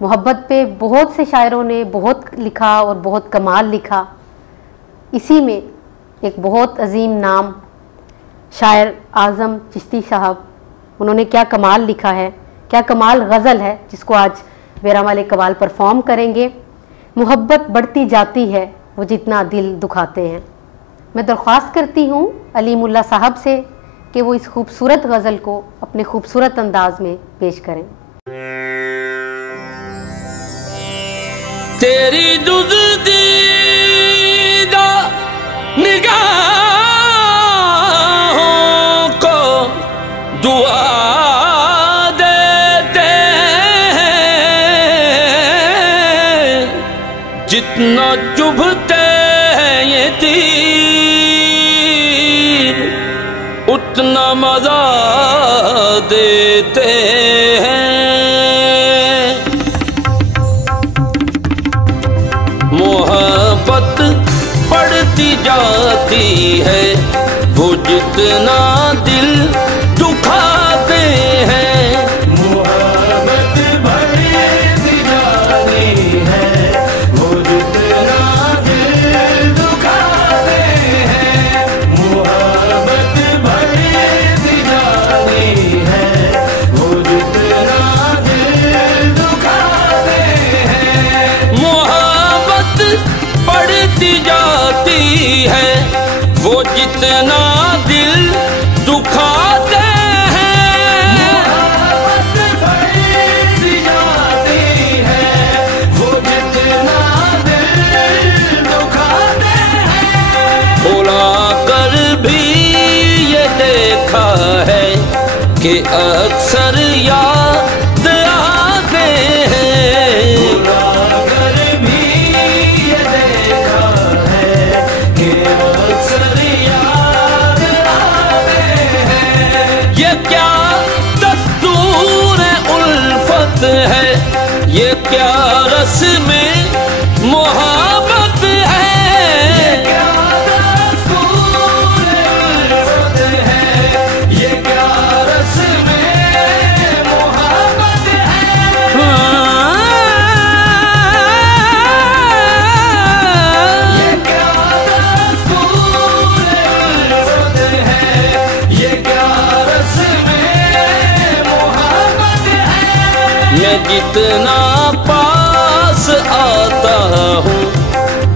मोहब्बत पे बहुत से शायरों ने बहुत लिखा और बहुत कमाल लिखा। इसी में एक बहुत अजीम नाम शायर आज़म चिश्ती साहब, उन्होंने क्या कमाल लिखा है, क्या कमाल गज़ल है, जिसको आज बेरामाल कवाल परफॉर्म करेंगे। मोहब्बत बढ़ती जाती है वो जितना दिल दुखाते हैं। मैं दरख्वास्त करती हूँ अली मुल्ला साहब से कि वो इस खूबसूरत गज़ल को अपने खूबसूरत अंदाज में पेश करें। तेरी दुज़दीदा निगाहों को दुआ देते हैं, जितना चुभते हैं ये तीर उतना मजा देते हैं। मोहब्बत बढ़ती जाती है वो जितना दिल दुखाते हैं। मोहब्बत बढ़ती जाती है वो जितना दिल दुखाते हैं। मोहब्बत बढ़ती जाती है वो जितना दिल दुखाते हैं। मोहब्बत बढ़ती जाती है वो जितना दिल दुखाते हैं। मोहब्बत बढ़ती जाती है वो जितना दिल दुखाते हैं। भुला कर भी ये देखा है कि अक्सर याद आते हैं। अगर भी ये देखा है कि अक्सर याद आते हैं। ये क्या दस्तूर उल्फत है, ये क्या रस्म मोहब्बत है। क्या दस्तूर उल्फत है, ये क्या रस्म मोहब्बत है। ये क्या दस्तूर उल्फत है, ये क्या रस्म मोहब्बत है। मैं जितना पास आता हूँ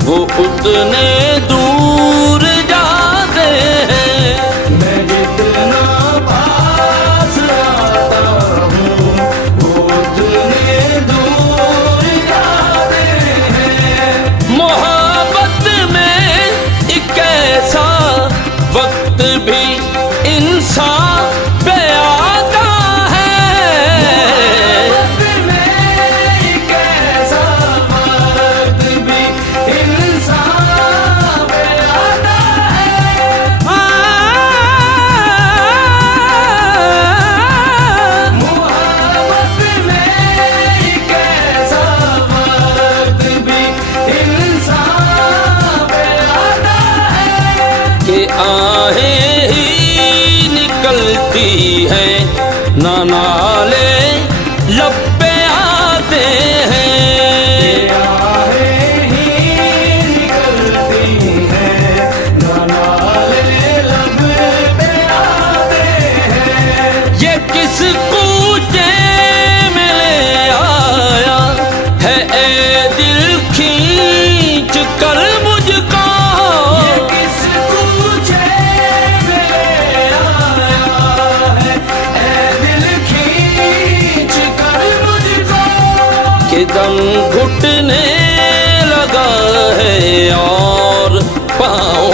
वो उतने दूर जाते हैं। मैं जितना पास आता हूँ वो उतने दूर जाते हैं। मोहब्बत में एक ऐसा वक्त भी इंसान पे आता है। वक्त में एक ऐसा वक्त भी इंसान पे आता है। मोहब्बत में एक ऐसा वक्त भी इंसान पे आता है कि आहें ही निकलती हैं ना नाले लब पे आते हैं। आहें ही निकलती हैं ना नाले लब पे आते हैं। ये किस कूचे में ले आया है ए दिल खींच कर मुझको। ये किस कूचे में ले आया है ऐ दिल खींच कर मुझको। कि दम घुटने लगा है और पाँव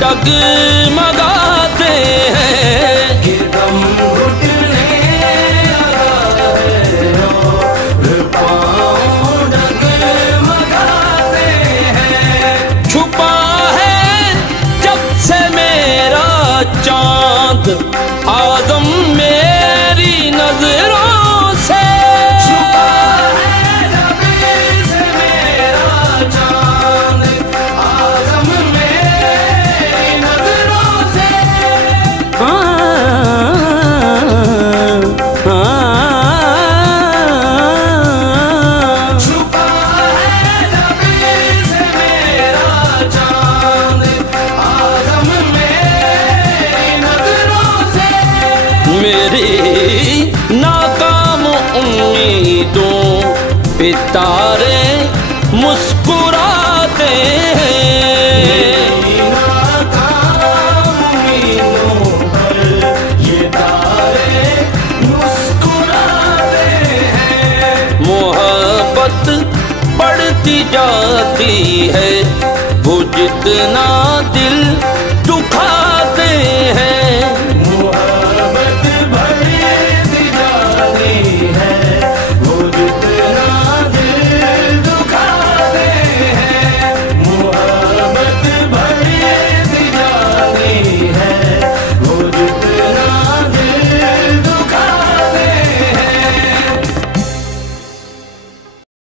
डगमगाते हैं। कि दम घुटने लगा है और पाँव डगमगाते हैं। छुपा है जब से मेरा चाँद आदम मेरी नजरों से। छुपा है जब से मेरा चाँद आज़म मेरी नज़रों से। सितारे मुस्कुराते हैं। ये तारे मुस्कुराते हैं। मोहब्बत बढ़ती जाती है, वो जितना दिल दुखा